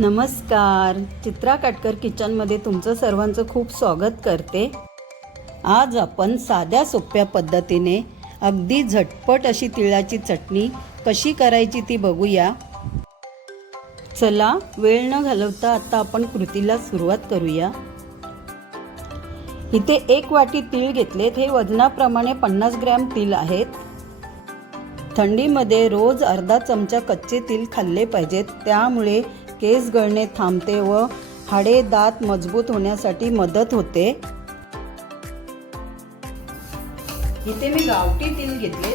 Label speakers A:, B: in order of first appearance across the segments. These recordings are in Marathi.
A: नमस्कार. चित्रा काटकर किचनमध्ये तुमचं सर्वांचं खूप स्वागत करते. आज आपण साध्या सोप्या पद्धतीने अगदी झटपट अशी तिळाची चटणी कशी करायची ती बघूया. चला वेळ न घालवता आता आपण कृतीला सुरुवात करूया. इथे एक वाटी तीळ घेतलेत. हे वजनाप्रमाणे पन्नास ग्रॅम तीळ आहेत. थंडीमध्ये रोज अर्धा चमचा कच्चे तिल खाल्ले पाहिजेत. त्यामुळे केस गळणे थांबते व हाडे दात मजबूत होण्यासाठी मदत होते. इथे मी गावठी तिल घेतले.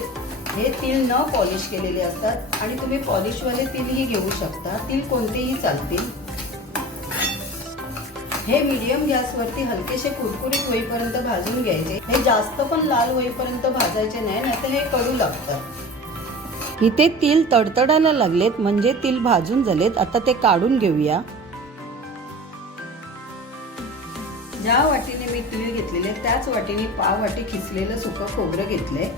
A: हे तिल न पॉलिश केलेले असतात आणि तुम्ही पॉलिशवाले तिलही घेऊ शकता. तिल कोणतेही चालतील. हे मीडियम गॅसवरती हलकेसे कुरकुरीत होईपर्यंत भाजून घ्यायचे. हे जास्त पण लाल होईपर्यंत भाजायचे नाही नाहीतर हे कडू लागतं इथे तिल तडतडायला लागलेत म्हणजे तिल भाजून झालेत. आता ते काढून घेऊया. ज्या वाटीने मी तीळ घेतलेले त्याच वाटीने पाव वाटी खिसलेलं सुकं खोबरं घेतलंय.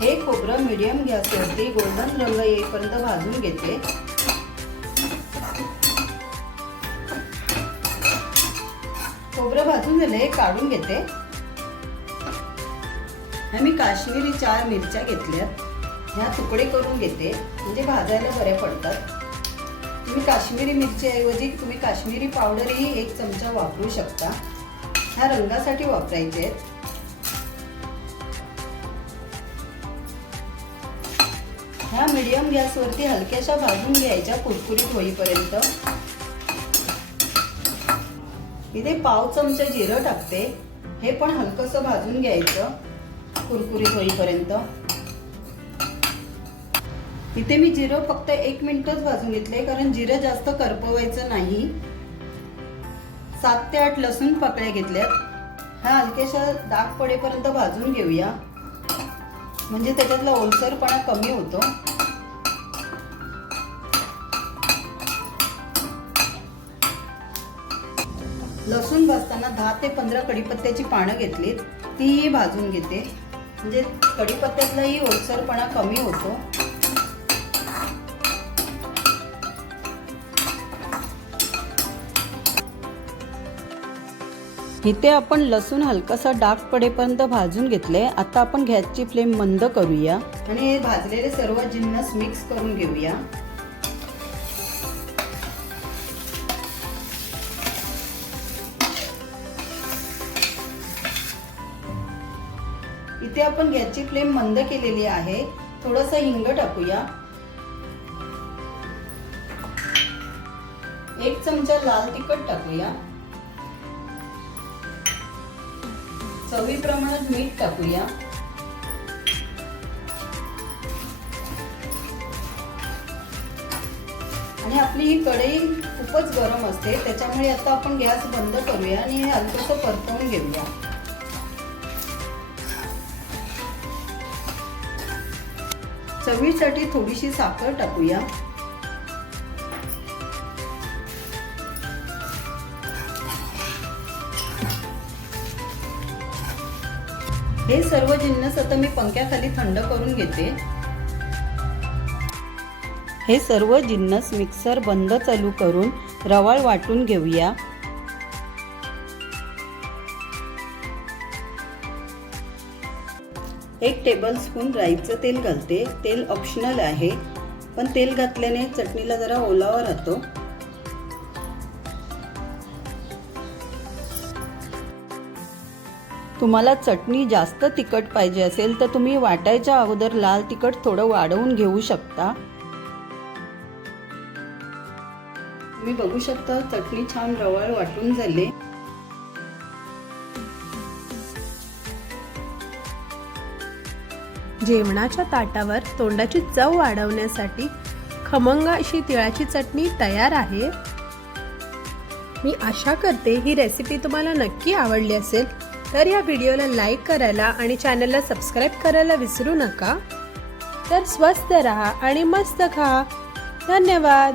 A: हे खोबरं मीडियम गॅसवरती गोल्डन रंग येईपर्यंत भाजून घेते. खोबरं भाजून झाले काढून घेते. मी काश्मीरी चार मिरच्या घेतल्यात. ह्या तुकडे करून घेते म्हणजे भाजायला बऱ्या पडतात. तुम्ही काश्मीरी मिरचीऐवजी तुम्ही काश्मीरी पावडरही एक चमचा वापरू शकता. ह्या रंगासाठी वापरायचे आहेत. ह्या मिडियम गॅसवरती हलक्याशा भाजून घ्यायच्या कुरकुरीत होईपर्यंत. इथे पाव चमचा जिरं टाकते. हे पण हलकंसं भाजून घ्यायचं कुरकुरीत होईपर्यंत. इथे मी जिरं फक्त एक मिनिटच भाजून घेतले कारण जिरं जास्त करपवायचं नाही. सात ते आठ लसूण पकड्या घेतल्यात. ह्या हलक्याशा डाग पडेपर्यंत भाजून घेऊया. म्हणजे त्याच्यातला ओलसरपणा कमी होतो. लसूण भाजताना दहा ते पंधरा कढीपत्त्याची पानं घेतलीत तीही भाजून घेते. म्हणजे कढीपत्त्यातलाही ओलसरपणा कमी होतो. इथे आपण लसूण हलकासा डाग पडेपर्यंत भाजून घेतले. आता आपण गॅसची फ्लेम मंद करूया. आणि हे भाजलेले सर्व जिन्नस मिक्स करून घेऊया. इथे आपण गॅसची फ्लेम मंद केलेली आहे. थोडस हिंग टाकूया. एक चमचा लाल तिखट टाकूया. चवी प्रमाणात मीठ टाकूया. आणि आपली ही कढई खूपच गरम असते. त्याच्यामुळे आता आपण गॅस बंद करूया आणि हे हलकंसं परतवून घेऊया. चवीसाठी थोडीशी साखर टाकूया. हे सर्व जिन्नस आता मी पंख्याखाली थंड करून घेते. हे सर्व जिन्नस मिक्सर बंद चालू करून रवाळ वाटून घेऊया. एक टेबल स्पून राईचं तेल घालते. तेल ऑप्शनल आहे पण तेल घातल्याने चटणीला जरा ओलावा राहतो. तुम्हाला चटणी जास्त तिखट पाहिजे असेल तर तुम्ही वाटायच्या अगोदर लाल तिखट थोडं वाढवून घेऊ शकता. तुम्ही बघू शकता चटणी छान रवाळ वाटून झाली.
B: जेवणाच्या ताटावर तोंडाची चव वाढवण्यासाठी खमंग अशी तिळाची चटणी तयार आहे. मी आशा करते ही रेसिपी तुम्हाला नक्की आवडली असेल तर या व्हिडिओला लाईक करायला आणि चॅनलला सबस्क्राईब करायला विसरू नका. तर स्वस्त रहा आणि मस्त खा. धन्यवाद.